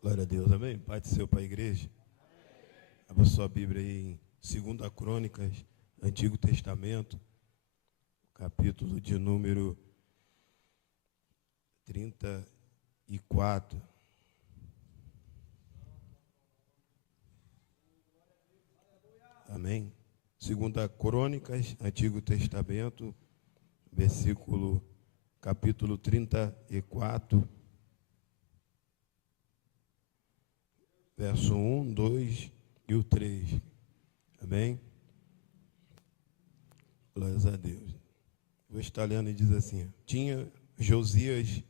Glória a Deus, amém? Pai do Senhor para a igreja. Abra sua Bíblia aí em 2 Crônicas, Antigo Testamento, capítulo de número 34. Amém? 2 Crônicas, Antigo Testamento, capítulo 34, verso 1, 2 e o 3. Amém? Glórias a Deus. Vou estar lendo e diz assim: tinha Josias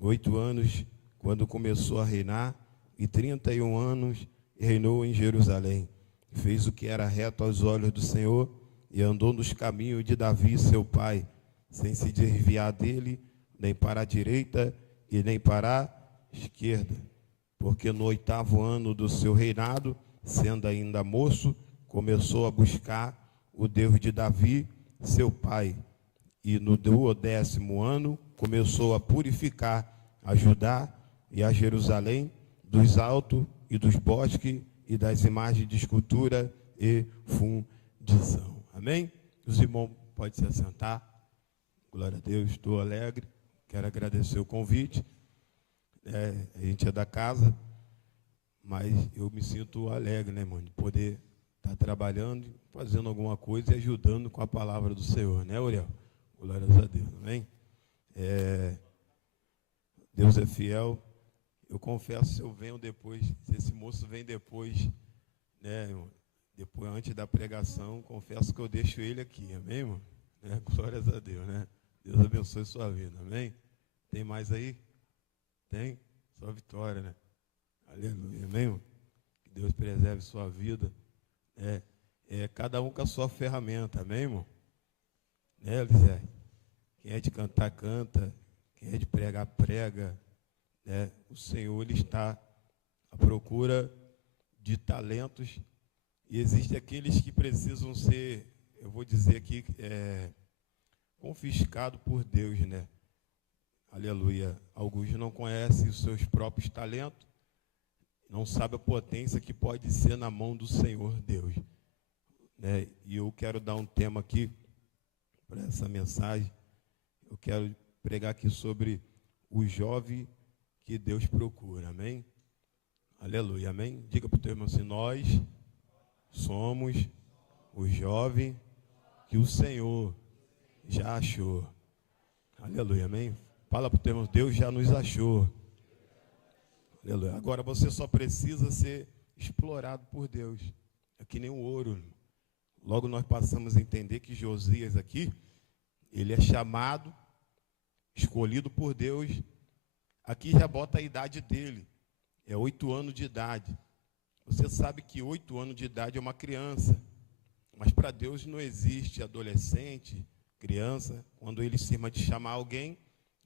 8 anos quando começou a reinar, e 31 anos reinou em Jerusalém. Fez o que era reto aos olhos do Senhor e andou nos caminhos de Davi, seu pai, sem se desviar dele, nem para a direita e nem para a esquerda. Porque no 8º ano do seu reinado, sendo ainda moço, começou a buscar o Deus de Davi, seu pai. E no 10º ano, começou a purificar a Judá e a Jerusalém dos altos e dos bosques e das imagens de escultura e fundição. Amém? Os irmãos podem se assentar. Glória a Deus, estou alegre. Quero agradecer o convite. A gente é da casa, mas eu me sinto alegre, né, irmão, de poder estar trabalhando, fazendo alguma coisa e ajudando com a palavra do Senhor, né, Uriel? Glórias a Deus, amém? Deus é fiel. Eu confesso, se eu venho depois, se esse moço vem depois, né, irmão, depois, antes da pregação, confesso que eu deixo ele aqui, amém, irmão? Glórias a Deus, né? Deus abençoe sua vida, amém? Tem mais aí? Tem? Só vitória, né? Aleluia, amém, irmão? Que Deus preserve sua vida. Cada um com a sua ferramenta, amém, irmão? Né, Elisé? Quem é de cantar, canta. Quem é de pregar, prega. O Senhor, Ele está à procura de talentos. E existem aqueles que precisam ser, eu vou dizer aqui, confiscados por Deus, né? Aleluia. Alguns não conhecem os seus próprios talentos, não sabem a potência que pode ser na mão do Senhor Deus, né? E eu quero dar um tema aqui para essa mensagem. Eu quero pregar aqui sobre o jovem que Deus procura, amém? Aleluia, amém? Diga para o teu irmão assim: nós somos o jovem que o Senhor já achou. Aleluia, amém? Fala para o teu irmão: Deus já nos achou. Aleluia. Agora você só precisa ser explorado por Deus. É que nem o ouro. Logo nós passamos a entender que Josias aqui, ele é chamado, escolhido por Deus. Aqui já bota a idade dele. É 8 anos de idade. Você sabe que 8 anos de idade é uma criança. Mas para Deus não existe adolescente, criança. Quando ele se irma de chamar alguém,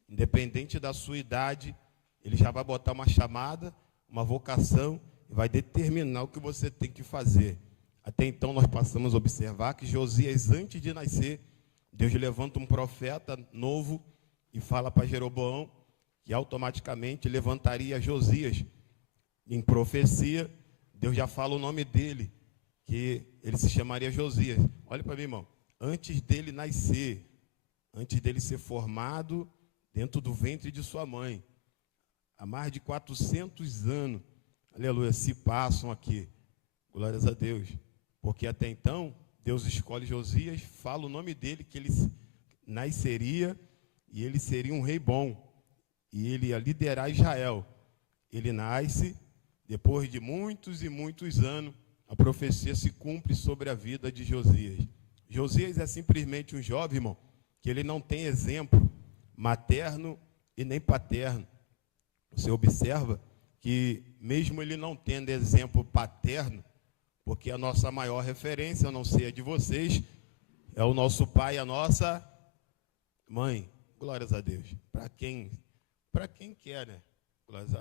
independente da sua idade, ele já vai botar uma chamada, uma vocação, e vai determinar o que você tem que fazer. Até então nós passamos a observar que Josias, antes de nascer, Deus levanta um profeta novo e fala para Jeroboão que automaticamente levantaria Josias. Em profecia, Deus já fala o nome dele, que ele se chamaria Josias. Olha para mim, irmão. Antes dele nascer, antes dele ser formado dentro do ventre de sua mãe, há mais de 400 anos, aleluia, se passam aqui. Glórias a Deus. Porque até então, Deus escolhe Josias, fala o nome dele, que ele nasceria e ele seria um rei bom. E ele ia liderar Israel. Ele nasce, depois de muitos e muitos anos, a profecia se cumpre sobre a vida de Josias. Josias é simplesmente um jovem, irmão, que ele não tem exemplo materno e nem paterno. Você observa que mesmo ele não tendo exemplo paterno, porque a nossa maior referência, eu não sei a de vocês, é o nosso pai e a nossa mãe. Glórias a Deus. Para quem quer, né?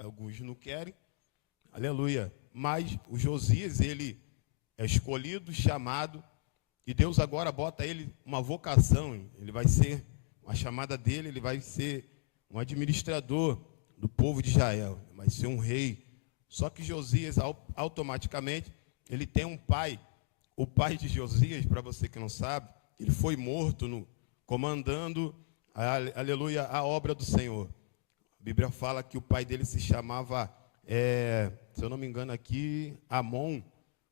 Alguns não querem. Aleluia. Mas o Josias, ele é escolhido, chamado, e Deus agora bota ele uma vocação. Ele vai ser, a chamada dele, ele vai ser um administrador do povo de Israel. Vai ser um rei Só que Josias, automaticamente, ele tem um pai. O pai de Josias, para você que não sabe, ele foi morto comandando, aleluia, a obra do Senhor. A Bíblia fala que o pai dele se chamava, se eu não me engano aqui, Amon,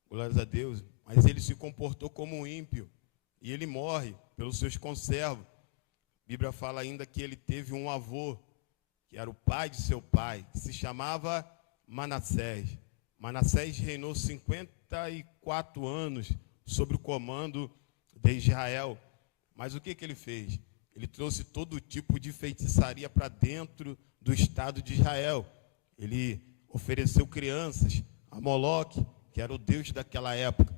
glórias a Deus. Mas ele se comportou como um ímpio. E ele morre pelos seus conservos. A Bíblia fala ainda que ele teve um avô, que era o pai de seu pai, que se chamava Manassés. Manassés reinou 54 anos sob o comando de Israel. Mas o que ele fez? Ele trouxe todo tipo de feitiçaria para dentro do estado de Israel. Ele ofereceu crianças a Moloque, que era o deus daquela época.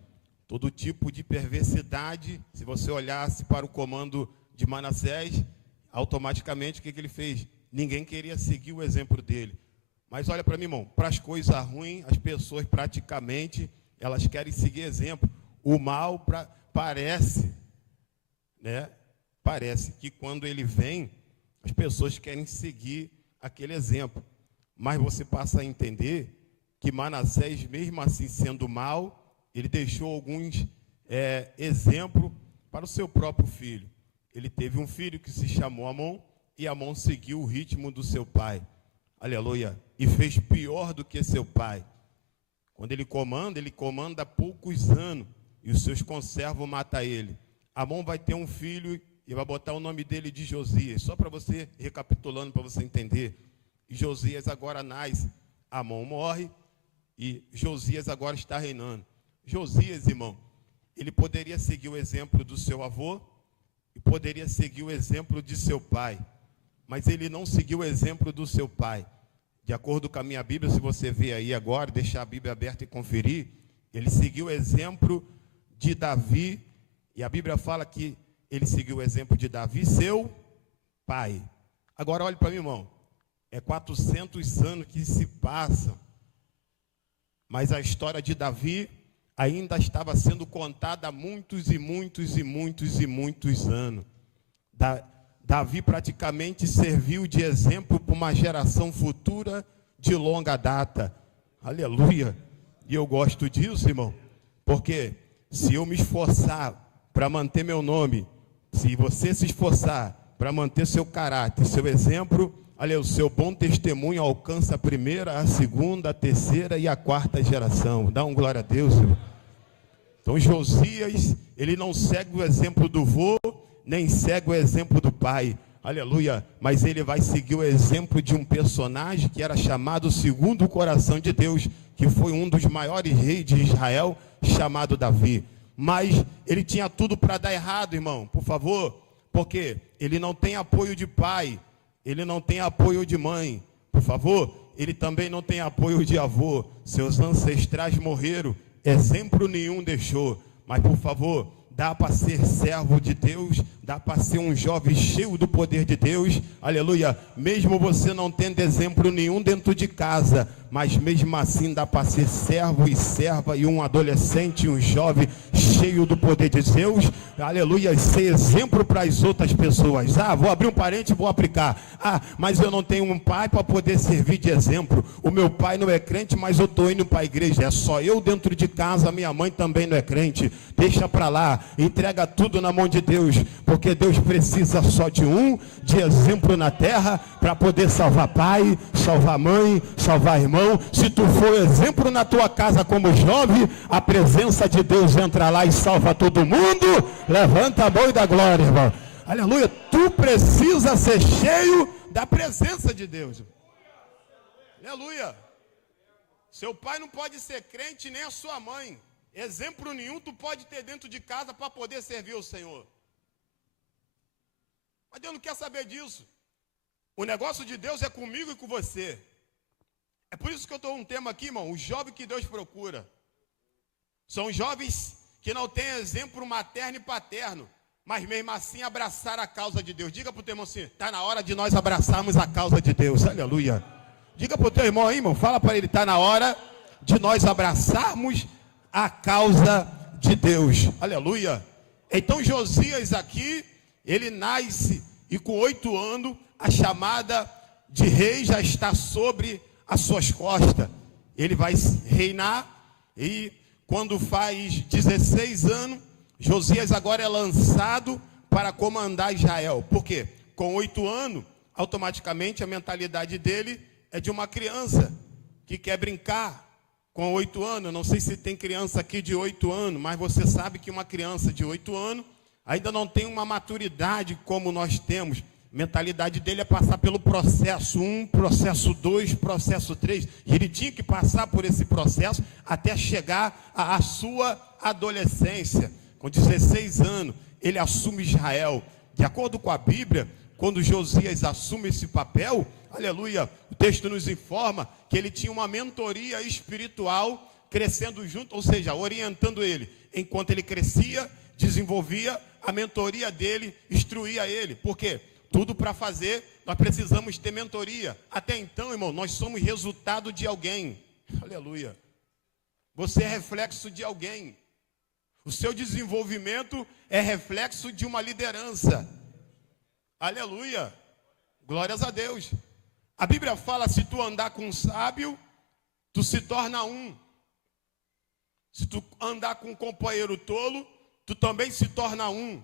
Todo tipo de perversidade. Se você olhasse para o comando de Manassés, automaticamente o que ele fez? Ninguém queria seguir o exemplo dele. Mas olha para mim, irmão, para as coisas ruins, as pessoas praticamente, elas querem seguir exemplo. O mal parece, né? Parece que quando ele vem, as pessoas querem seguir aquele exemplo. Mas você passa a entender que Manassés, mesmo assim sendo mal, ele deixou alguns exemplos para o seu próprio filho. Ele teve um filho que se chamou Amon, e Amon seguiu o ritmo do seu pai. Aleluia. E fez pior do que seu pai. Quando ele comanda há poucos anos, e os seus conservos matam ele. Amon vai ter um filho e vai botar o nome dele de Josias. Só para você, recapitulando, para você entender. E Josias agora nasce. Amon morre e Josias agora está reinando. Josias, irmão, ele poderia seguir o exemplo do seu avô e poderia seguir o exemplo de seu pai. Mas ele não seguiu o exemplo do seu pai. De acordo com a minha Bíblia, se você ver aí agora, deixar a Bíblia aberta e conferir, ele seguiu o exemplo de Davi, e a Bíblia fala que ele seguiu o exemplo de Davi, seu pai. Agora olhe para mim, irmão, 400 anos que se passam, mas a história de Davi ainda estava sendo contada há muitos e muitos e muitos e muitos anos. Davi praticamente serviu de exemplo para uma geração futura de longa data. Aleluia. E eu gosto disso, irmão, porque se eu me esforçar para manter meu nome, se você se esforçar para manter seu caráter, seu exemplo, o seu bom testemunho alcança a primeira, a segunda, a terceira e a quarta geração. Dá um glória a Deus, irmão. Então Josias, ele não segue o exemplo do vô, nem segue o exemplo do pai, aleluia, mas ele vai seguir o exemplo de um personagem que era chamado segundo o coração de Deus, que foi um dos maiores reis de Israel, chamado Davi. Mas ele tinha tudo para dar errado, irmão, por favor, porque ele não tem apoio de pai, ele não tem apoio de mãe, por favor, ele também não tem apoio de avô, seus ancestrais morreram, exemplo nenhum deixou, mas por favor, dá para ser servo de Deus, dá para ser um jovem cheio do poder de Deus, aleluia, mesmo você não tendo exemplo nenhum dentro de casa, mas mesmo assim dá para ser servo e serva e um adolescente, um jovem cheio do poder de Deus, aleluia, e ser exemplo para as outras pessoas. Vou abrir um parente e vou aplicar. Mas eu não tenho um pai para poder servir de exemplo. O meu pai não é crente, mas eu estou indo para a igreja. É só eu dentro de casa, minha mãe também não é crente. Deixa para lá, entrega tudo na mão de Deus, porque Deus precisa só de exemplo na terra para poder salvar pai, salvar mãe, salvar irmão. Se tu for exemplo na tua casa como jovem, a presença de Deus entra lá e salva todo mundo. Levanta a mão e dá glória, irmão. Aleluia. Tu precisa ser cheio da presença de Deus. Aleluia. Seu pai não pode ser crente, nem a sua mãe. Exemplo nenhum tu pode ter dentro de casa para poder servir o Senhor. Mas Deus não quer saber disso. O negócio de Deus é comigo e com você. É por isso que eu estou um tema aqui, irmão. Os jovens que Deus procura. São jovens que não têm exemplo materno e paterno, mas mesmo assim abraçar a causa de Deus. Diga para o teu irmão assim, está na hora de nós abraçarmos a causa de Deus. Aleluia. Diga para o teu irmão aí, irmão, fala para ele, está na hora de nós abraçarmos a causa de Deus. Aleluia. Então Josias aqui, ele nasce e com 8 anos, a chamada de rei já está sobre as suas costas. ele vai reinar, e quando faz 16 anos, Josias agora é lançado para comandar Israel. Por quê? Com 8 anos, automaticamente a mentalidade dele é de uma criança que quer brincar. Com 8 anos, eu não sei se tem criança aqui de 8 anos, mas você sabe que uma criança de 8 anos ainda não tem uma maturidade como nós temos. A mentalidade dele é passar pelo processo 1, processo 2, processo 3. E ele tinha que passar por esse processo até chegar à sua adolescência. Com 16 anos, ele assume Israel. De acordo com a Bíblia, quando Josias assume esse papel, aleluia, o texto nos informa que ele tinha uma mentoria espiritual crescendo junto, ou seja, orientando ele. Enquanto ele crescia, desenvolvia, a mentoria dele instruía ele. Por quê? Tudo para fazer, nós precisamos ter mentoria. Até então, irmão, nós somos resultado de alguém. Aleluia. Você é reflexo de alguém. O seu desenvolvimento é reflexo de uma liderança. Aleluia. Glórias a Deus. A Bíblia fala, se tu andar com um sábio, tu se torna um. Se tu andar com um companheiro tolo, tu também se torna um.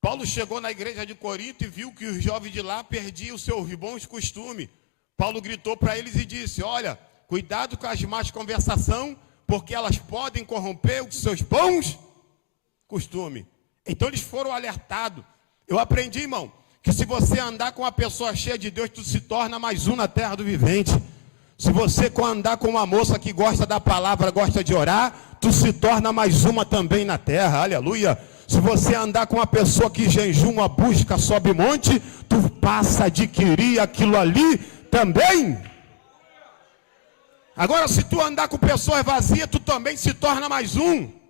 Paulo chegou na igreja de Corinto e viu que os jovens de lá perdiam os seus bons costumes. Paulo gritou para eles e disse, olha, cuidado com as más conversações, porque elas podem corromper os seus bons costumes. Então eles foram alertados. Eu aprendi, irmão, que se você andar com uma pessoa cheia de Deus, tu se torna mais um na terra do vivente. Se você andar com uma moça que gosta da palavra, gosta de orar, tu se torna mais uma também na terra, aleluia. Se você andar com uma pessoa que jejuma, busca, sobe monte, tu passa a adquirir aquilo ali também. Agora, se tu andar com pessoas vazias, tu também se torna mais um.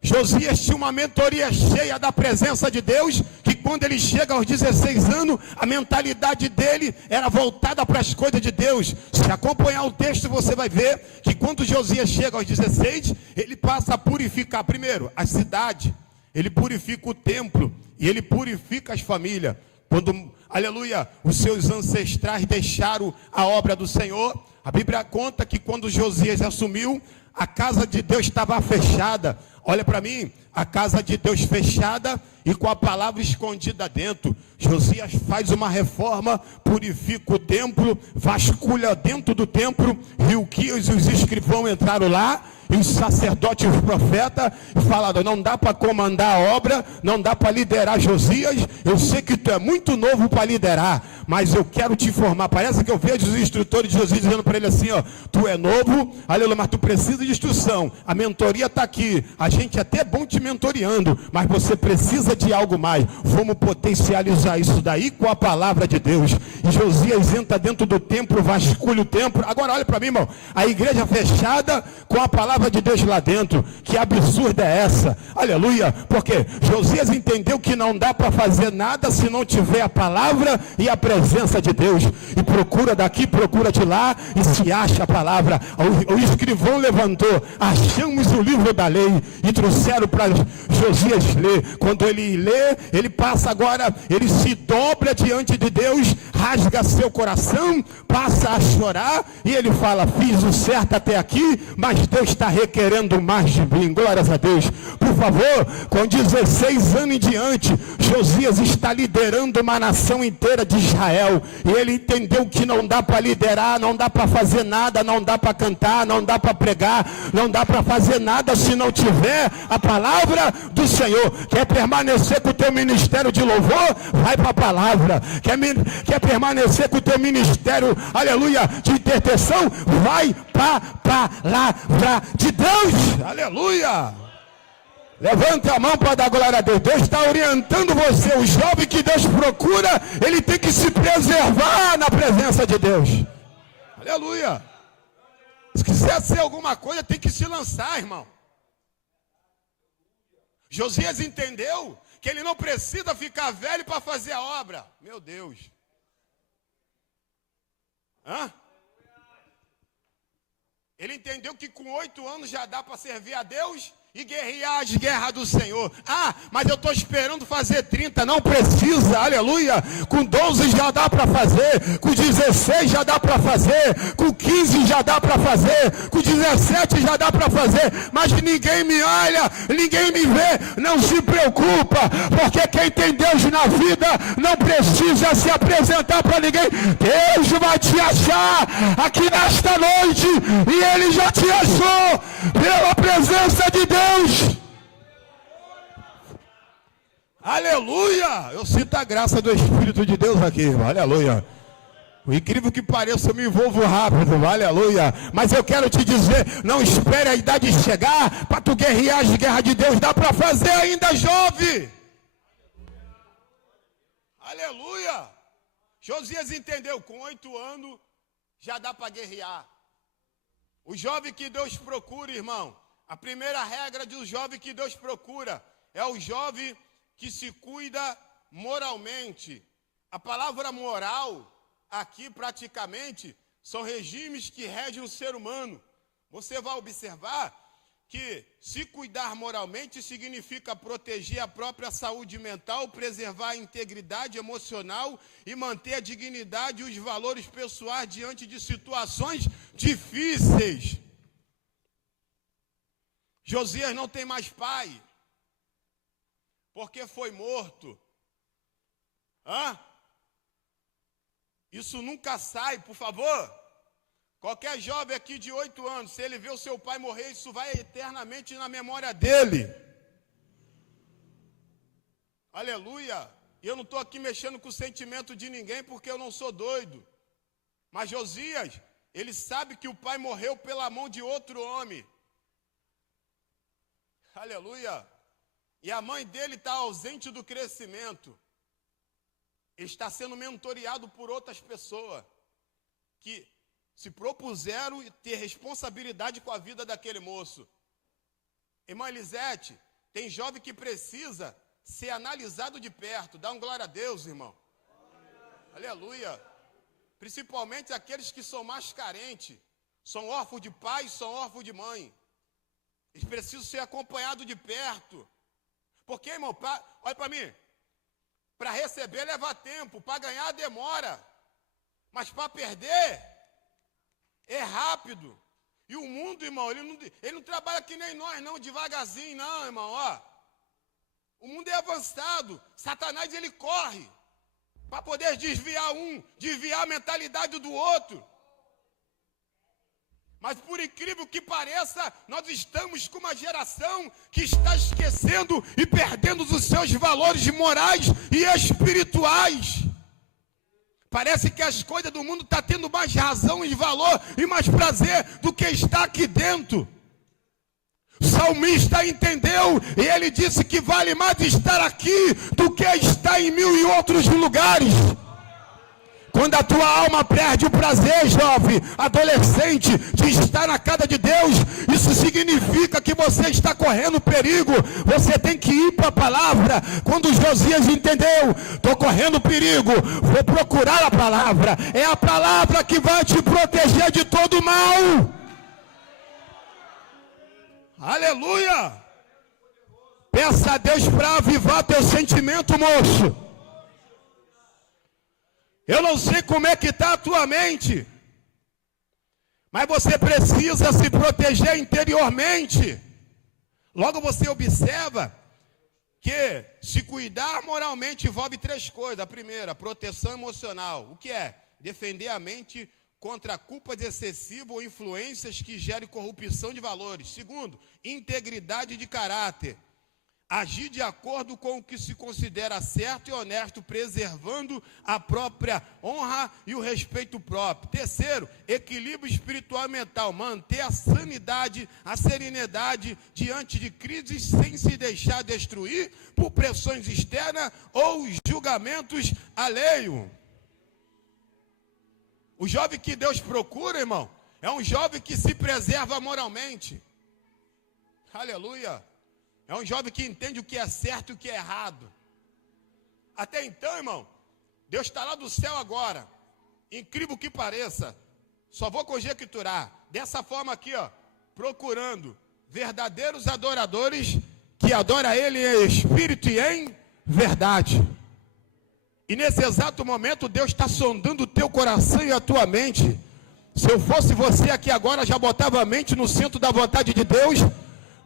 Josias tinha uma mentoria cheia da presença de Deus, que quando ele chega aos 16 anos, a mentalidade dele era voltada para as coisas de Deus. Se acompanhar o texto, você vai ver que quando Josias chega aos 16, ele passa a purificar primeiro a cidade, ele purifica o templo e ele purifica as famílias. Quando, aleluia, os seus ancestrais deixaram a obra do Senhor, a Bíblia conta que quando Josias assumiu, a casa de Deus estava fechada. Olha para mim, a casa de Deus fechada e com a palavra escondida dentro. Josias faz uma reforma, purifica o templo, vasculha dentro do templo, Hilquias e os escrivãos entraram lá, e os sacerdotes e os profetas falaram, não dá para comandar a obra, não dá para liderar Josias, eu sei que tu é muito novo para liderar, mas eu quero te informar. Parece que eu vejo os instrutores de Josias dizendo para ele assim, ó, tu é novo, aleluia, mas tu precisa de instrução, a mentoria está aqui, a gente é até bom te mentoreando, mas você precisa de algo mais, vamos potencializar isso daí com a palavra de Deus. E Josias entra dentro do templo, vasculha o templo. Agora olha para mim, irmão, a igreja fechada com a palavra de Deus lá dentro, que absurda é essa, aleluia, porque Josias entendeu que não dá para fazer nada se não tiver a palavra e a presença de Deus, e procura daqui, procura de lá, e se acha a palavra. O escrivão levantou, achamos o livro da lei, e trouxeram para Josias ler. Quando ele lê, ele passa agora, ele se dobra diante de Deus, rasga seu coração, passa a chorar, e ele fala, fiz o certo até aqui, mas Deus está requerendo mais de mim. Glórias a Deus. Por favor, com 16 anos em diante, Josias está liderando uma nação inteira de Israel, e ele entendeu que não dá para liderar, não dá para fazer nada, não dá para cantar, não dá para pregar, não dá para fazer nada se não tiver a palavra do Senhor. Quer permanecer com o teu ministério de louvor? Vai para a palavra. Quer permanecer com o teu ministério, aleluia, de intercessão? Vai para a palavra de Deus, aleluia. Levanta a mão para dar glória a Deus. Deus está orientando você. O jovem que Deus procura, ele tem que se preservar na presença de Deus, aleluia. Se quiser ser alguma coisa, tem que se lançar, irmão. Josias entendeu que ele não precisa ficar velho para fazer a obra. Meu Deus. Ele entendeu que com 8 anos já dá para servir a Deus e guerrear as guerras do Senhor. Ah, mas eu estou esperando fazer 30. Não precisa, aleluia. Com 12 já dá para fazer. Com 16 já dá para fazer. Com 15 já dá para fazer. Com 17 já dá para fazer. Mas ninguém me olha, ninguém me vê. Não se preocupa, porque quem tem Deus na vida não precisa se apresentar para ninguém. Deus vai te achar aqui nesta noite. E Ele já te achou pela presença de Deus. Aleluia! Eu sinto a graça do Espírito de Deus aqui, aleluia. O incrível que pareça, eu me envolvo rápido, aleluia. Mas eu quero te dizer, não espere a idade chegar para tu guerrear as guerras de Deus. Dá para fazer ainda, jovem. Aleluia. Josias entendeu, com 8 anos já dá para guerrear. O jovem que Deus procura, irmão, a primeira regra do jovem que Deus procura é o jovem que se cuida moralmente. A palavra moral, aqui praticamente, são regimes que regem o ser humano. Você vai observar que se cuidar moralmente significa proteger a própria saúde mental, preservar a integridade emocional e manter a dignidade e os valores pessoais diante de situações difíceis. Josias não tem mais pai, porque foi morto. Isso nunca sai, por favor. Qualquer jovem aqui de 8 anos, se ele vê o seu pai morrer, isso vai eternamente na memória dele. Aleluia. E eu não estou aqui mexendo com o sentimento de ninguém, porque eu não sou doido. Mas Josias, ele sabe que o pai morreu pela mão de outro homem. Aleluia. E a mãe dele está ausente do crescimento. Ele está sendo mentoreado por outras pessoas que se propuseram ter responsabilidade com a vida daquele moço. Irmã Elisete, tem jovem que precisa ser analisado de perto. Dá um glória a Deus, irmão. Aleluia. Principalmente aqueles que são mais carentes. São órfãos de pai, são órfãos de mãe. Eles precisam ser acompanhados de perto. Porque, irmão, olha para mim. Para receber leva tempo, para ganhar demora. Mas para perder é rápido. E o mundo, irmão, ele não trabalha que nem nós, não, devagarzinho, não, irmão, ó. O mundo é avançado. Satanás, ele corre para poder desviar a mentalidade do outro. Mas por incrível que pareça, nós estamos com uma geração que está esquecendo e perdendo os seus valores morais e espirituais. Parece que as coisas do mundo estão tendo mais razão e valor e mais prazer do que está aqui dentro. O salmista entendeu e ele disse que vale mais estar aqui do que estar em 1000 e outros lugares. Quando a tua alma perde o prazer, jovem, adolescente, de estar na casa de Deus, isso significa que você está correndo perigo. Você tem que ir para a palavra. Quando Josias entendeu, estou correndo perigo, vou procurar a palavra. É a palavra que vai te proteger de todo mal. Aleluia! Peça a Deus para avivar teu sentimento, moço. Eu não sei como é que está a tua mente, mas você precisa se proteger interiormente. Logo você observa que se cuidar moralmente envolve 3 coisas. A primeira, proteção emocional. O que é? Defender a mente contra culpas excessivas ou influências que gerem corrupção de valores. Segundo, integridade de caráter. Agir de acordo com o que se considera certo e honesto, preservando a própria honra e o respeito próprio. Terceiro, equilíbrio espiritual e mental. Manter a sanidade, a serenidade diante de crises sem se deixar destruir por pressões externas ou julgamentos alheios. O jovem que Deus procura, irmão, é um jovem que se preserva moralmente. Aleluia. É um jovem que entende o que é certo e o que é errado. Até então, irmão, Deus está lá do céu agora. Incrível que pareça. Só vou conjecturar. Dessa forma aqui, ó. Procurando. verdadeiros adoradores que adoram a Ele em espírito e em verdade. E nesse exato momento, Deus está sondando o teu coração e a tua mente. Se eu fosse você aqui agora, já botava a mente no centro da vontade de Deus,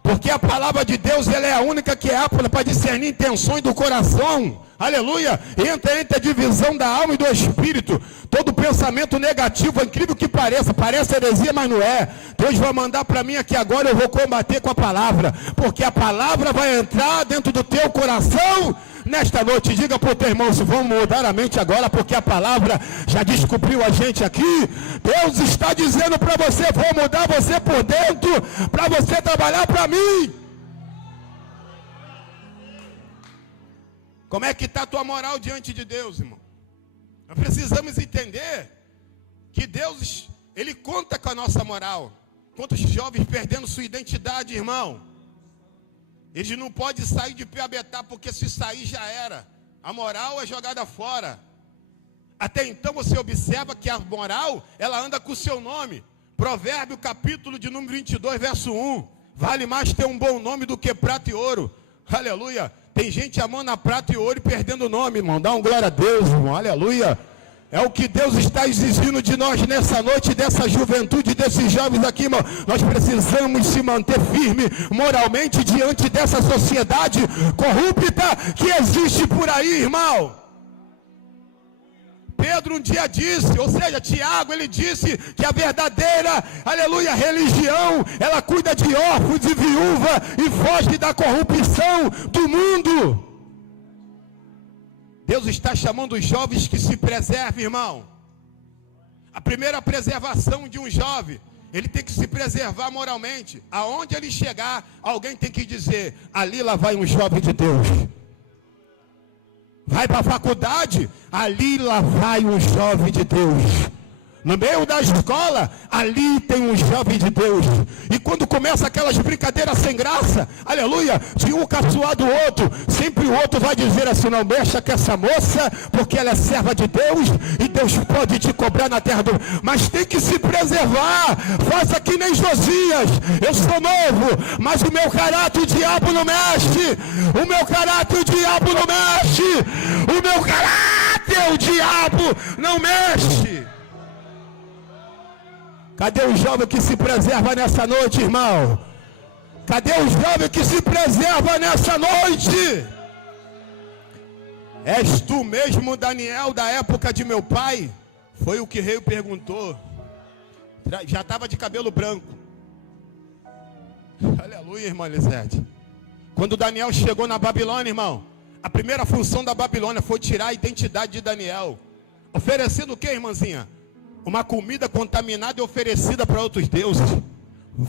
porque a palavra de Deus, ela é a única que é apta para discernir intenções do coração. Aleluia. Entra entre a divisão da alma e do espírito. Todo pensamento negativo, incrível que pareça, parece heresia, mas não é. Deus vai mandar para mim aqui agora, eu vou combater com a palavra, porque a palavra vai entrar dentro do teu coração nesta noite. Diga para o teu irmão, se vamos mudar a mente agora, porque a palavra já descobriu a gente aqui. Deus está dizendo para você, vou mudar você por dentro, para você trabalhar para mim. Como é que está a tua moral diante de Deus, irmão? Nós precisamos entender que Deus, Ele conta com a nossa moral. Quantos jovens perdendo sua identidade, irmão? Eles não podem sair de Piabetá, porque se sair já era. A moral é jogada fora. Até então você observa que a moral, ela anda com o seu nome. Provérbio, capítulo de número 22, verso 1. Vale mais ter um bom nome do que prata e ouro. Aleluia. Tem gente amando a prata e ouro e perdendo o nome, irmão. Dá um glória a Deus, irmão. Aleluia. É o que Deus está exigindo de nós nessa noite, dessa juventude, desses jovens aqui, irmão. Nós precisamos se manter firme moralmente diante dessa sociedade corrupta que existe por aí, irmão. Pedro um dia disse, ou seja, Tiago, ele disse que a verdadeira, aleluia, religião, ela cuida de órfãos e viúva e foge da corrupção do mundo. Deus está chamando os jovens que se preservem, irmão. A primeira preservação de um jovem, ele tem que se preservar moralmente. Aonde ele chegar, alguém tem que dizer, ali lá vai um jovem de Deus. Vai para a faculdade, ali lá vai um jovem de Deus. No meio da escola, ali tem um jovem de Deus. E quando começa aquelas brincadeiras sem graça, aleluia, de um caçoar do outro, sempre o outro vai dizer assim, não mexa com essa moça, porque ela é serva de Deus, e Deus pode te cobrar na terra do... Mas tem que se preservar, faça que nem Josias. Eu sou novo, mas o meu caráter o diabo não mexe. O meu caráter o diabo não mexe. O meu caráter o diabo não mexe. Cadê o jovem que se preserva nessa noite, irmão? Cadê o jovem que se preserva nessa noite? És tu mesmo, Daniel, da época de meu pai? Foi o que o rei perguntou. Já estava de cabelo branco. Aleluia, irmã Elisete. Quando Daniel chegou na Babilônia, irmão, a primeira função da Babilônia foi tirar a identidade de Daniel. Oferecendo o que, irmãzinha? Uma comida contaminada e oferecida para outros deuses.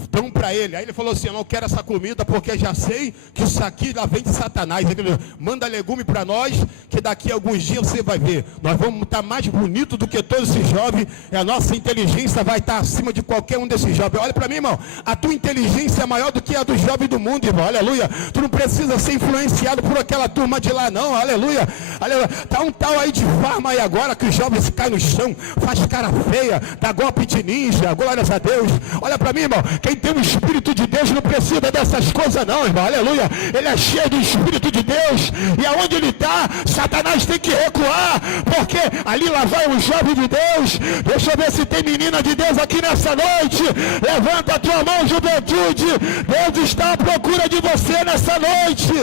Dão para ele. Aí ele falou assim, eu não quero essa comida porque já sei que isso aqui lá vem de Satanás. Ele manda legume para nós, que daqui a alguns dias você vai ver. Nós vamos estar mais bonitos do que todos esses jovens. E a nossa inteligência vai estar acima de qualquer um desses jovens. Olha para mim, irmão. A tua inteligência é maior do que a dos jovens do mundo, irmão. Aleluia. Tu não precisa ser influenciado por aquela turma de lá, não. Aleluia. Aleluia. Tá um tal aí de farma aí agora que os jovens caem no chão, faz cara feia, dá golpe de ninja. Glórias a Deus. Olha para mim, irmão. Quem tem o Espírito de Deus não precisa dessas coisas não, irmão, aleluia. Ele é cheio do Espírito de Deus, e aonde ele está, Satanás tem que recuar, porque ali lá vai um jovem de Deus. Deixa eu ver se tem menina de Deus aqui nessa noite. Levanta a tua mão, juventude. Deus está à procura de você nessa noite.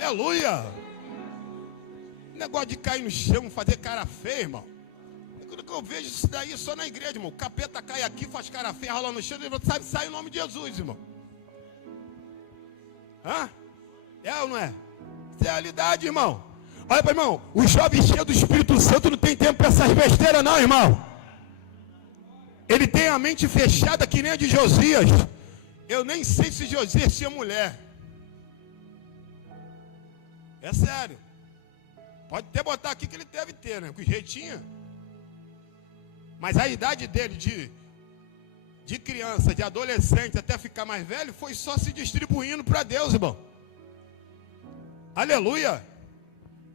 Aleluia. Negócio de cair no chão, fazer cara feia, irmão. Que eu vejo isso daí só na igreja, irmão. O capeta cai aqui, faz cara feia, rola no chão, e sabe, sai o nome de Jesus, irmão. Hã? É ou não é? Isso é a realidade, irmão. Olha para irmão, os jovens cheios do Espírito Santo não tem tempo para essas besteiras não, irmão. Ele tem a mente fechada que nem a de Josias. Eu nem sei se Josias tinha mulher. É sério. Pode até botar aqui que ele deve ter, né? Com jeitinho. Mas a idade dele de criança, de adolescente, até ficar mais velho, foi só se distribuindo para Deus, irmão. Aleluia.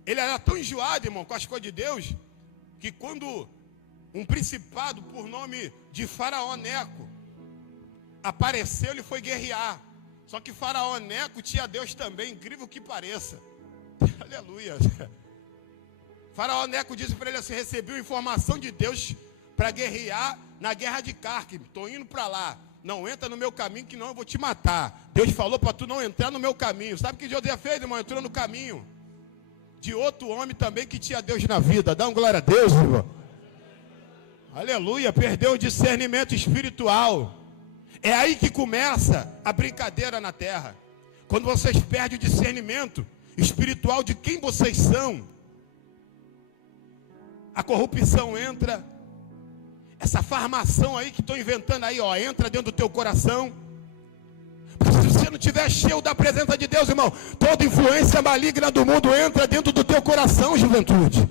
Ele era tão enjoado, irmão, com as coisas de Deus, que quando um principado por nome de Faraó Neco apareceu, ele foi guerrear. Só que Faraó Neco tinha Deus também, incrível que pareça. Aleluia. Faraó Neco disse para ele assim: recebeu informação de Deus para guerrear na guerra de Carque. Estou indo para lá. Não entra no meu caminho, que não eu vou te matar. Deus falou para tu não entrar no meu caminho. Sabe o que José fez, irmão? Entrou no caminho de outro homem também que tinha Deus na vida. Dá uma glória a Deus, irmão. Aleluia. Perdeu o discernimento espiritual. É aí que começa a brincadeira na terra. Quando vocês perdem o discernimento espiritual de quem vocês são, a corrupção entra. Essa farmação aí que estou inventando aí, ó, entra dentro do teu coração. Porque se você não estiver cheio da presença de Deus, irmão, toda influência maligna do mundo entra dentro do teu coração, juventude.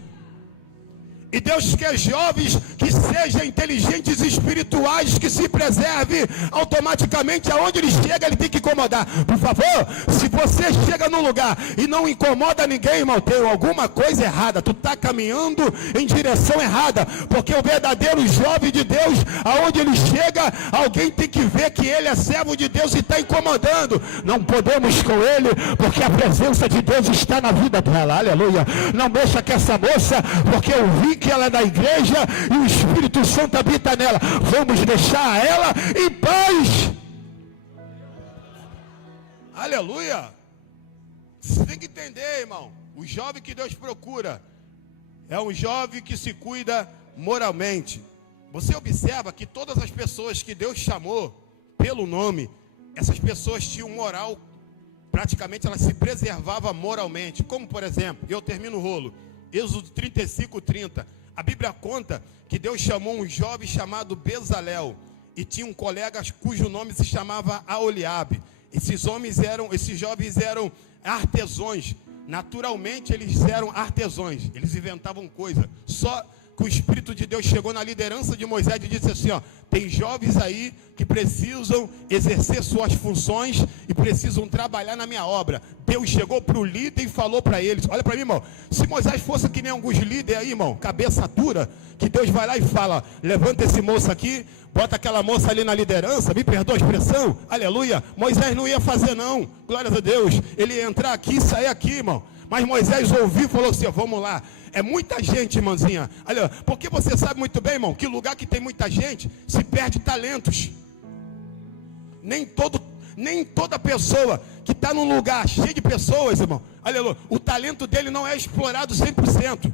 E Deus quer jovens que sejam inteligentes espirituais, que se preserve automaticamente. Aonde ele chega, ele tem que incomodar. Por favor, se você chega num lugar e não incomoda ninguém, irmão, tem alguma coisa errada. Tu está caminhando em direção errada. Porque o verdadeiro jovem de Deus, aonde ele chega, alguém tem que ver que ele é servo de Deus e está incomodando. Não podemos com ele, porque a presença de Deus está na vida dela. Aleluia. Não mexa com essa moça, porque eu vi que ela é da igreja e o Espírito Santo habita nela. Vamos deixar ela em paz. Aleluia. Você tem que entender, irmão. O jovem que Deus procura é um jovem que se cuida moralmente. Você observa que todas as pessoas que Deus chamou pelo nome, essas pessoas tinham moral, praticamente elas se preservavam moralmente. Como por exemplo, eu termino o rolo, Êxodo 35:30. A Bíblia conta que Deus chamou um jovem chamado Bezalel e tinha um colega cujo nome se chamava Aholiabe. Esses jovens eram artesãos. Naturalmente eles eram artesãos. Eles inventavam coisa. Só que o Espírito de Deus chegou na liderança de Moisés e disse assim, ó: tem jovens aí que precisam exercer suas funções e precisam trabalhar na minha obra. Deus chegou para o líder e falou para eles. Olha para mim, irmão. Se Moisés fosse que nem alguns líderes aí, irmão, cabeça dura, que Deus vai lá e fala: levanta esse moço aqui, bota aquela moça ali na liderança, me perdoa a expressão, aleluia. Moisés não ia fazer não, glórias a Deus. Ele ia entrar aqui e sair aqui, irmão. Mas Moisés ouviu e falou assim: vamos lá. É muita gente, irmãzinha. Olha, porque você sabe muito bem, irmão, que lugar que tem muita gente se perde talentos. Nem toda pessoa que está num lugar cheio de pessoas, irmão, aleluia, o talento dele não é explorado 100%.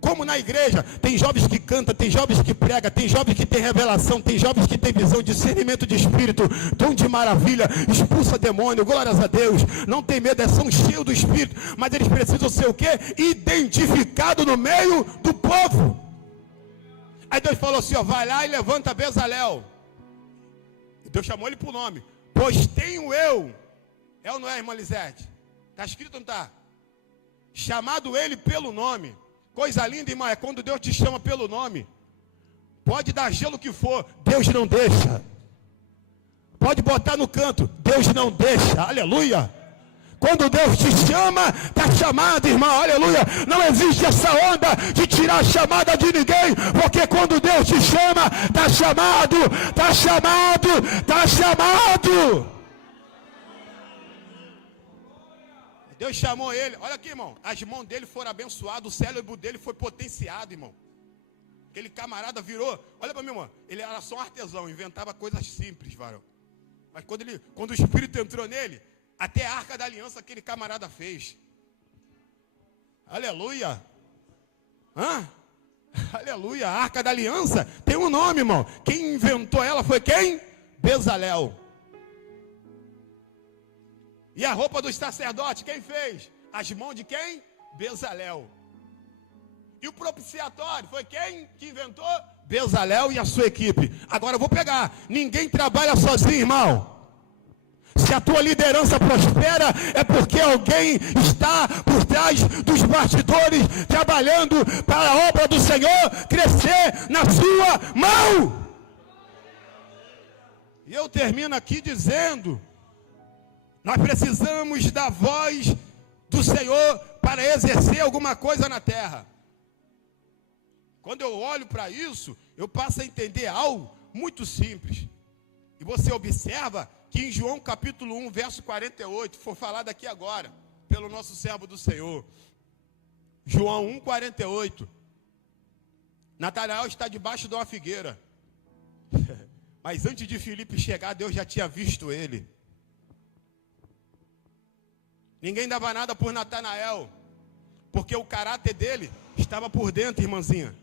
Como na igreja, tem jovens que cantam, tem jovens que pregam, tem jovens que tem revelação, tem jovens que tem visão, discernimento de espírito, dom de maravilha, expulsa demônio, glórias a Deus, não tem medo, são cheios do espírito, mas eles precisam ser o quê? Identificado no meio do povo. Aí Deus falou assim, ó: vai lá e levanta Bezalel. E Deus chamou ele por nome. Pois tenho eu, é ou não é, irmã Lisete? Está escrito ou não está? Chamado ele pelo nome. Coisa linda, irmão, é quando Deus te chama pelo nome. Pode dar gelo que for, Deus não deixa. Pode botar no canto, Deus não deixa, aleluia. Quando Deus te chama, está chamado, irmão, aleluia. Não existe essa onda de tirar a chamada de ninguém, porque quando Deus te chama, está chamado, está chamado, está chamado. Deus chamou ele, olha aqui, irmão, as mãos dele foram abençoadas, o cérebro dele foi potenciado, irmão. Aquele camarada virou, olha para mim, irmão, ele era só um artesão, inventava coisas simples, varão. Mas quando o Espírito entrou nele, até a Arca da Aliança aquele camarada fez. Aleluia. Hã? Aleluia, a Arca da Aliança tem um nome, irmão. Quem inventou ela foi quem? Bezalel. E a roupa do sacerdote, quem fez? As mãos de quem? Bezalel. E o propiciatório, foi quem que inventou? Bezalel e a sua equipe. Agora eu vou pegar. Ninguém trabalha sozinho, irmão. Se a tua liderança prospera, é porque alguém está por trás dos bastidores, trabalhando para a obra do Senhor crescer na sua mão. E eu termino aqui dizendo: nós precisamos da voz do Senhor para exercer alguma coisa na terra. Quando eu olho para isso, eu passo a entender algo muito simples. E você observa que em João capítulo 1, verso 48, foi falado aqui agora, pelo nosso servo do Senhor. João 1, 48. Natanael está debaixo de uma figueira. Mas antes de Filipe chegar, Deus já tinha visto ele. Ninguém dava nada por Natanael, porque o caráter dele estava por dentro, irmãzinha.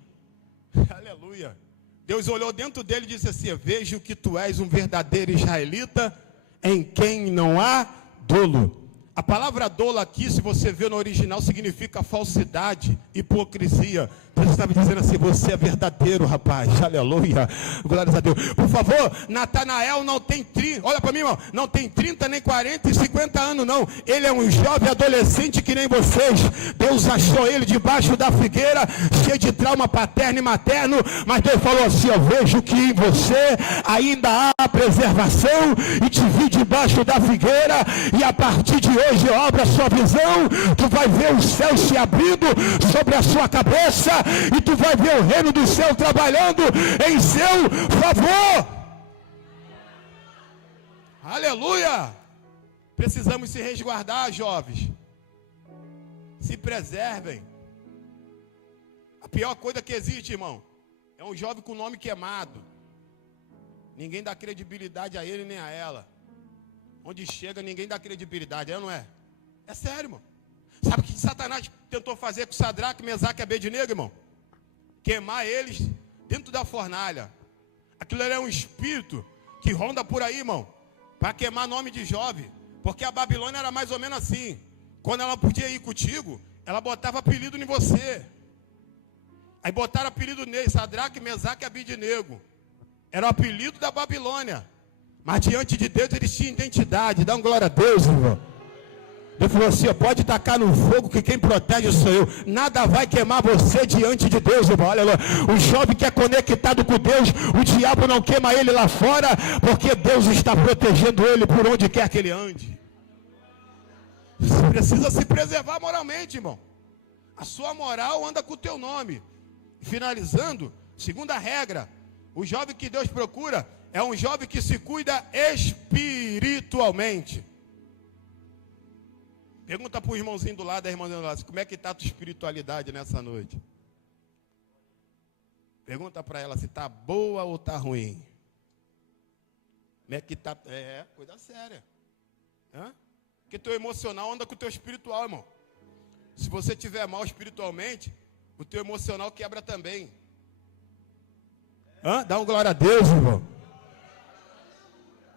Aleluia. Deus olhou dentro dele e disse assim: vejo que tu és um verdadeiro israelita, em quem não há dolo. A palavra dolo aqui, se você vê no original, significa falsidade, hipocrisia. Deus estava dizendo assim: você é verdadeiro, rapaz. Aleluia. Glórias a Deus. Por favor, Natanael não tem 30, olha para mim, irmão, não tem 30, nem 40 e 50 anos, não. Ele é um jovem adolescente que nem vocês. Deus achou ele debaixo da figueira, cheio de trauma paterno e materno. Mas Deus falou assim: eu vejo que em você ainda há preservação, e te vi debaixo da figueira, e a partir de hoje eu abro a sua visão. Tu vai ver o céu se abrindo sobre a sua cabeça, e tu vai ver o reino do céu trabalhando em seu favor. Aleluia. Precisamos se resguardar, jovens. Se preservem. A pior coisa que existe, irmão, é um jovem com nome queimado. Ninguém dá credibilidade a ele nem a ela. Onde chega, ninguém dá credibilidade, não é? É sério, irmão. Sabe o que Satanás tentou fazer com Sadraque, Mesaque e Abednego, irmão? Queimar eles dentro da fornalha. Aquilo era um espírito que ronda por aí, irmão, para queimar nome de jovem. Porque a Babilônia era mais ou menos assim. Quando ela podia ir contigo, ela botava apelido em você. Aí botaram apelido nele, Sadraque, Mesaque e Abednego. Era o apelido da Babilônia. Mas diante de Deus eles tinham identidade. Dá uma glória a Deus, irmão. Deus falou assim: pode tacar no fogo, que quem protege sou eu. Nada vai queimar você diante de Deus, irmão. Olha lá. O jovem que é conectado com Deus, o diabo não queima ele lá fora, porque Deus está protegendo ele por onde quer que ele ande. Você precisa se preservar moralmente, irmão. A sua moral anda com o teu nome. Finalizando, segunda regra: o jovem que Deus procura é um jovem que se cuida espiritualmente. Pergunta para o irmãozinho do lado, a irmãzinha do lado, como é que está a tua espiritualidade nessa noite? Pergunta para ela se está boa ou está ruim. Como é que está? É, coisa séria. Porque teu emocional anda com o teu espiritual, irmão. Se você estiver mal espiritualmente, o teu emocional quebra também. Dá uma glória a Deus, irmão.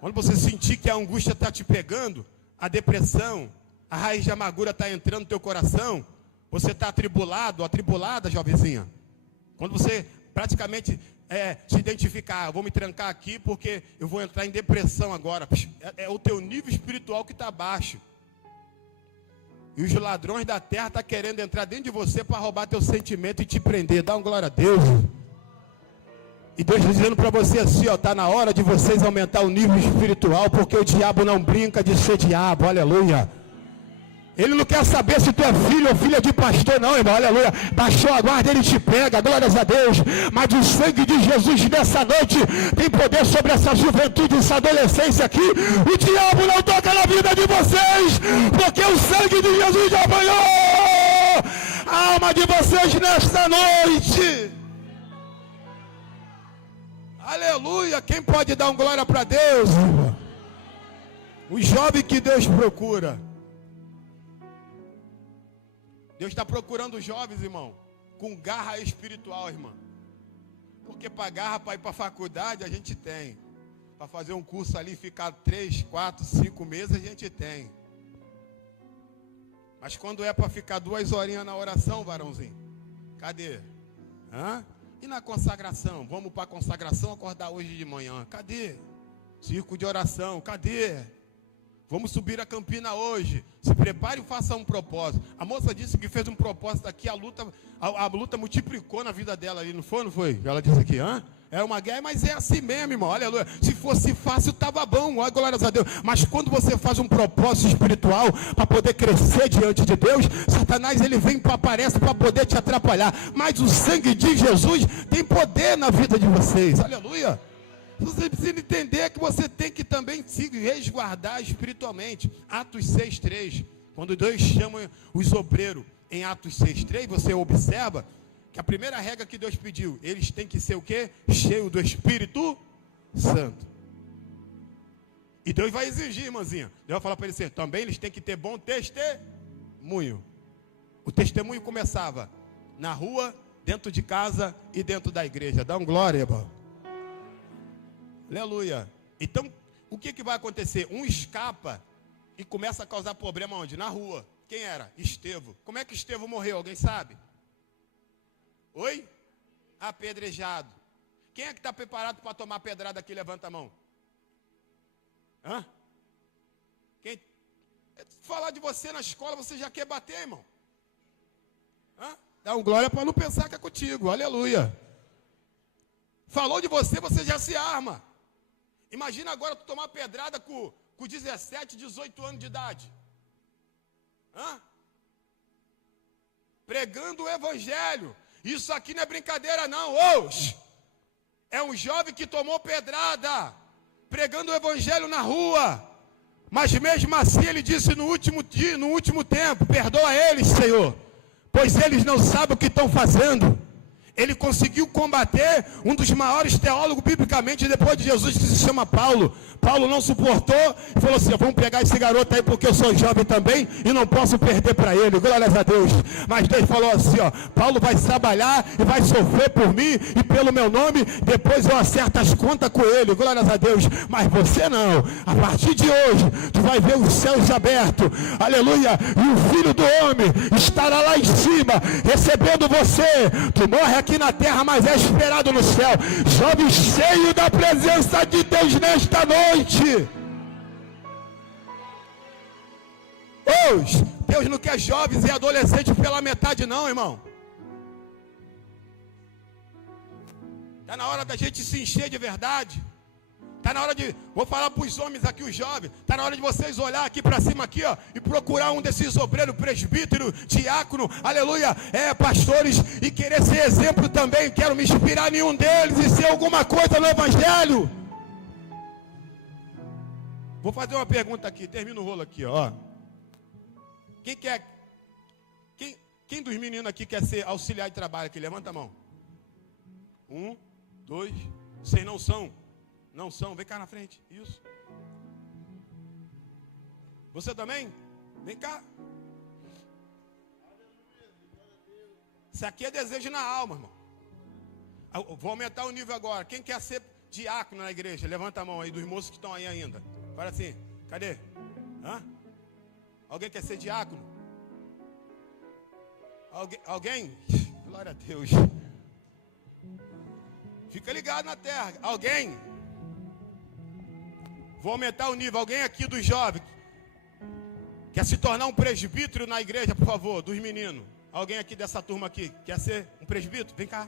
Quando você sentir que a angústia está te pegando, a depressão, a raiz de amargura está entrando no teu coração, você está atribulado, atribulada, jovenzinha. Quando você praticamente se identificar: vou me trancar aqui porque eu vou entrar em depressão agora. É o teu nível espiritual que está baixo. E os ladrões da terra estão querendo entrar dentro de você para roubar teu sentimento e te prender. Dá uma glória a Deus. E Deus está dizendo para você assim: está na hora de vocês aumentar o nível espiritual, porque o diabo não brinca de ser diabo. Aleluia. Ele não quer saber se tu é filho ou filha de pastor, não, irmão. Aleluia. Baixou a guarda, ele te pega. Glórias a Deus. Mas o sangue de Jesus nessa noite tem poder sobre essa juventude, essa adolescência aqui. O diabo não toca na vida de vocês, porque o sangue de Jesus já banhou a alma de vocês nesta noite. Aleluia. Quem pode dar uma glória para Deus, irmão? O jovem que Deus procura. Deus está procurando jovens, irmão, com garra espiritual, irmão. Porque para garra, para ir para a faculdade, a gente tem. Para fazer um curso ali, ficar 3, 4, 5 meses, a gente tem. Mas quando é para ficar 2 horinhas na oração, varãozinho, cadê? E na consagração? Vamos para a consagração acordar hoje de manhã. Cadê? Circo de oração, cadê? Vamos subir a Campina hoje. Se prepare e faça um propósito. A moça disse que fez um propósito aqui, a luta multiplicou na vida dela ali, não foi? Não foi? Ela disse aqui, é uma guerra, mas é assim mesmo, irmão. Aleluia. Se fosse fácil, estava bom. Olha, glórias a Deus. Mas quando você faz um propósito espiritual para poder crescer diante de Deus, Satanás ele vem para aparece para poder te atrapalhar. Mas o sangue de Jesus tem poder na vida de vocês. Aleluia. Você precisa entender que você tem que também se resguardar espiritualmente. Atos 6:3. Quando Deus chama os obreiros em Atos 6:3, você observa que a primeira regra que Deus pediu, eles têm que ser o quê? Cheio do Espírito Santo. E Deus vai exigir, irmãzinha. Deus vai falar para eles assim, também eles têm que ter bom testemunho. O testemunho começava na rua, dentro de casa e dentro da igreja. Dá um glória, irmão. Aleluia. Então, o que vai acontecer? Um escapa e começa a causar problema onde? Na rua. Quem era? Estevão. Como é que Estevão morreu? Alguém sabe? Oi? Apedrejado. Quem é que está preparado para tomar pedrada aqui? Levanta a mão. Hã? Quem? Falar de você na escola, você já quer bater, irmão? Hã? Dá um glória para não pensar que é contigo. Aleluia. Falou de você, você já se arma. Imagina agora tu tomar pedrada com 17, 18 anos de idade. Hã? Pregando o evangelho. Isso aqui não é brincadeira não. É um jovem que tomou pedrada, pregando o evangelho na rua. Mas mesmo assim ele disse no último dia, no último tempo, perdoa eles, Senhor, pois eles não sabem o que estão fazendo. Ele conseguiu combater um dos maiores teólogos biblicamente depois de Jesus, que se chama Paulo. Paulo não suportou e falou assim, vamos pegar esse garoto aí porque eu sou jovem também e não posso perder para ele, glórias a Deus. Mas Deus falou assim, Paulo vai trabalhar e vai sofrer por mim e pelo meu nome, depois eu acerto as contas com ele, glórias a Deus. Mas você não, a partir de hoje tu vai ver os céus abertos, aleluia, e o Filho do Homem estará lá em cima recebendo você. Tu morre aqui na terra, mas é esperado no céu. Jovem cheio da presença de Deus nesta noite. Deus não quer jovens e adolescentes pela metade não, irmão. Está na hora da gente se encher de verdade. Está na hora de, vou falar para os homens aqui, os jovens, está na hora de vocês olhar aqui para cima aqui, e procurar um desses obreiros, presbítero, diácono, aleluia, pastores, e querer ser exemplo também. Quero me inspirar em um deles e ser alguma coisa no evangelho. Vou fazer uma pergunta aqui, termina o rolo aqui, Quem dos meninos aqui quer ser auxiliar de trabalho aqui? Levanta a mão. 1, 2, vocês não são? Não são, vem cá na frente, isso. Você também? Vem cá. Isso aqui é desejo na alma, irmão. Vou aumentar o nível agora. Quem quer ser diácono na igreja? Levanta a mão aí, dos moços que estão aí ainda. Fala assim, cadê? Alguém quer ser diácono? Alguém? Glória a Deus. Fica ligado na terra. Alguém? Vou aumentar o nível. Alguém aqui dos jovens quer se tornar um presbítero na igreja, por favor, dos meninos? Alguém aqui dessa turma aqui quer ser um presbítero? Vem cá.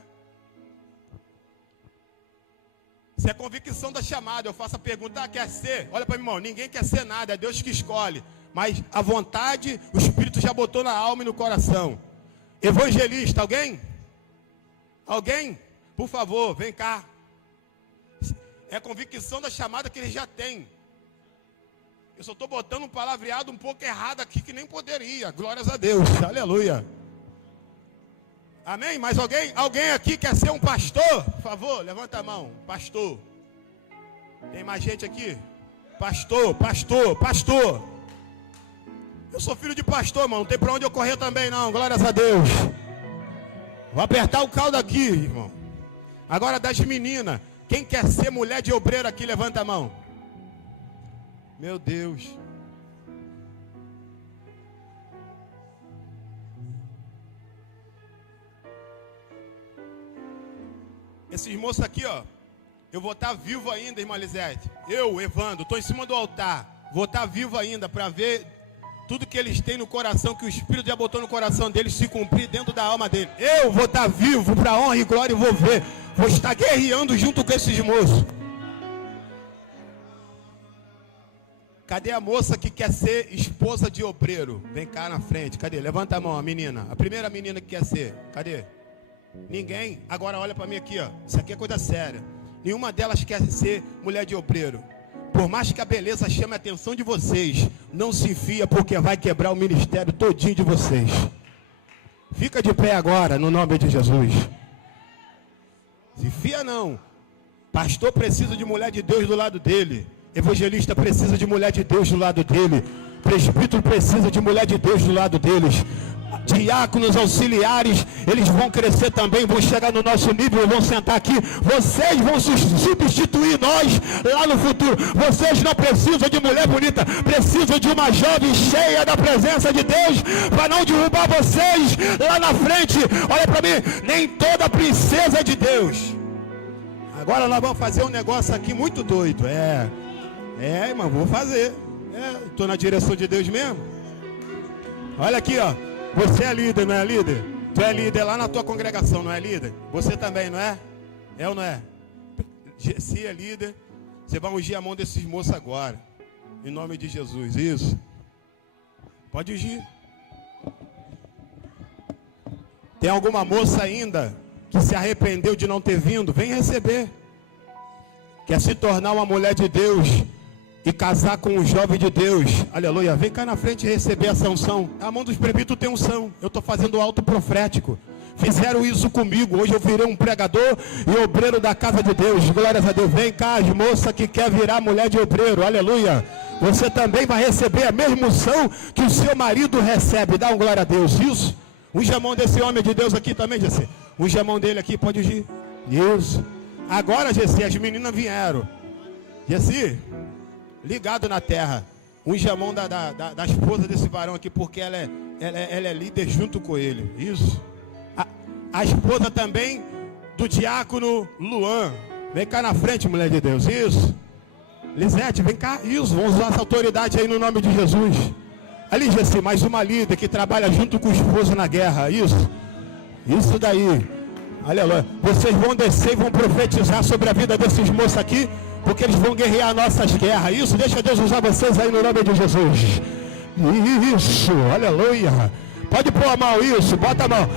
Isso é convicção da chamada. Eu faço a pergunta, quer ser? Olha para mim, irmão, ninguém quer ser nada, é Deus que escolhe. Mas a vontade, o Espírito já botou na alma e no coração. Evangelista, alguém? Alguém? Por favor, vem cá. É a convicção da chamada que ele já tem. Eu só estou botando um palavreado um pouco errado aqui, que nem poderia. Glórias a Deus, aleluia. Amém? Mais alguém? Alguém aqui quer ser um pastor? Por favor, levanta a mão. Pastor. Tem mais gente aqui? Pastor, pastor, pastor. Eu sou filho de pastor, irmão. Não tem para onde eu correr também, não. Glórias a Deus. Vou apertar o caldo aqui, irmão. Agora das meninas. Quem quer ser mulher de obreiro aqui, levanta a mão. Meu Deus. Esses moços aqui, eu vou estar vivo ainda, irmã Lisete. Eu, Evandro, estou em cima do altar. Vou estar vivo ainda para ver tudo que eles têm no coração, que o Espírito já botou no coração deles, se cumprir dentro da alma dele. Eu vou estar vivo para honra e glória e vou ver. Vou estar guerreando junto com esses moços. Cadê a moça que quer ser esposa de obreiro? Vem cá na frente, cadê? Levanta a mão, a menina. A primeira menina que quer ser, cadê? Ninguém? Agora olha para mim aqui, Isso aqui é coisa séria. Nenhuma delas quer ser mulher de obreiro. Por mais que a beleza chame a atenção de vocês, não se enfia, porque vai quebrar o ministério todinho de vocês. Fica de pé agora, no nome de Jesus. Se enfia não. Pastor precisa de mulher de Deus do lado dele. Evangelista precisa de mulher de Deus do lado dele. Presbítero precisa de mulher de Deus do lado deles. Diáconos, auxiliares, eles vão crescer também, vão chegar no nosso nível, vão sentar aqui. Vocês vão substituir nós lá no futuro. Vocês não precisam de mulher bonita, precisam de uma jovem cheia da presença de Deus, para não derrubar vocês lá na frente. Olha para mim, nem toda princesa é de Deus. Agora nós vamos fazer um negócio aqui muito doido. Irmão, vou fazer. Estou na direção de Deus mesmo. Olha aqui, ó. Você é líder, não é líder? Tu é líder lá na tua congregação, não é líder? Você também, não é? É ou não é? Se é líder, você vai ungir a mão desses moços agora. Em nome de Jesus, isso. Pode ungir. Tem alguma moça ainda que se arrependeu de não ter vindo? Vem receber. Quer se tornar uma mulher de Deus e casar com um jovem de Deus? Aleluia. Vem cá na frente e receber essa unção. A mão dos presbíteros tem unção. Eu estou fazendo alto profético. Fizeram isso comigo. Hoje eu virei um pregador e obreiro da casa de Deus. Glórias a Deus. Vem cá, as moças que quer virar mulher de obreiro. Aleluia. Você também vai receber a mesma unção que o seu marido recebe. Dá um glória a Deus. Isso. Unge a mão desse homem de Deus aqui também, Jessé. Unge a mão dele aqui. Pode ungir. Isso. Agora, Jessé, as meninas vieram. Jessé, ligado na terra. Unge a mão da esposa desse varão aqui, porque ela é líder junto com ele. Isso. A esposa também do diácono Luan. Vem cá na frente, mulher de Deus. Isso. Lisete, vem cá. Isso. Vamos usar essa autoridade aí no nome de Jesus. Ali, Jessé, mais uma líder que trabalha junto com o esposo na guerra. Isso. Isso daí. Aleluia. Vocês vão descer e vão profetizar sobre a vida desses moços aqui, porque eles vão guerrear nossas guerras. Isso, deixa Deus usar vocês aí no nome de Jesus. Isso, aleluia. Pode pôr a mão, isso, bota a mão.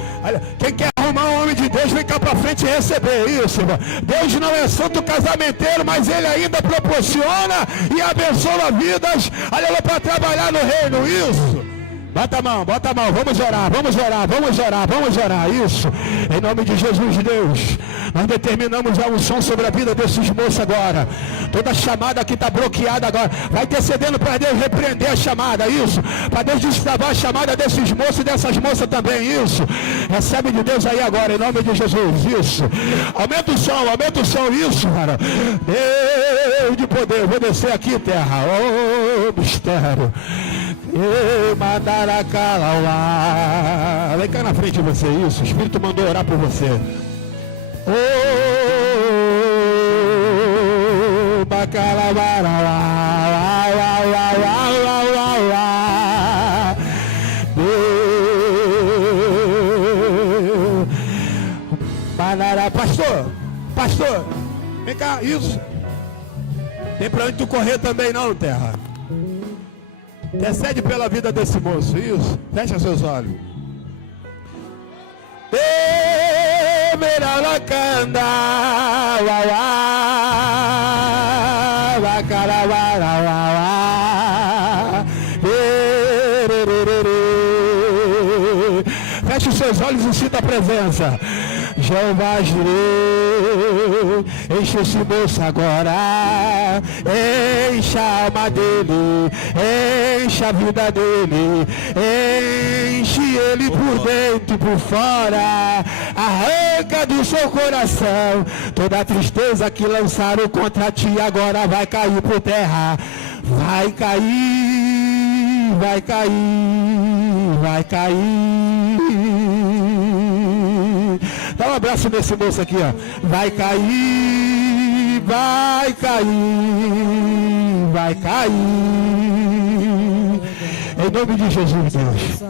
Quem quer arrumar um homem de Deus, vem cá para frente e receber. Isso, irmão. Deus não é santo casamenteiro, mas Ele ainda proporciona e abençoa vidas, aleluia, para trabalhar no reino. Isso. Bota a mão, vamos orar, vamos orar, vamos orar, vamos orar, isso, em nome de Jesus, Deus, nós determinamos a unção sobre a vida desses moços agora, toda chamada que está bloqueada agora, vai intercedendo para Deus repreender a chamada, isso, para Deus destravar a chamada desses moços e dessas moças também, isso, recebe de Deus aí agora, em nome de Jesus, isso, aumenta o som, isso, cara, Deus de poder, vou descer aqui, terra, mistério, vem cá na frente de você, isso. O Espírito mandou orar por você. Pastor, vem cá, isso. Tem pra onde tu correr também não, terra. Intercede pela vida desse moço, isso. Fecha seus olhos. Feche os seus olhos e sinta a presença. Jeová Jireh, enche esse moço agora, enche a alma dele, enche a vida dele, enche ele por dentro e por fora, arranca do seu coração toda a tristeza que lançaram contra ti, agora vai cair por terra, vai cair, vai cair, vai cair. Dá um abraço nesse moço aqui, ó. Vai cair, vai cair, vai cair. Em nome de Jesus, Deus.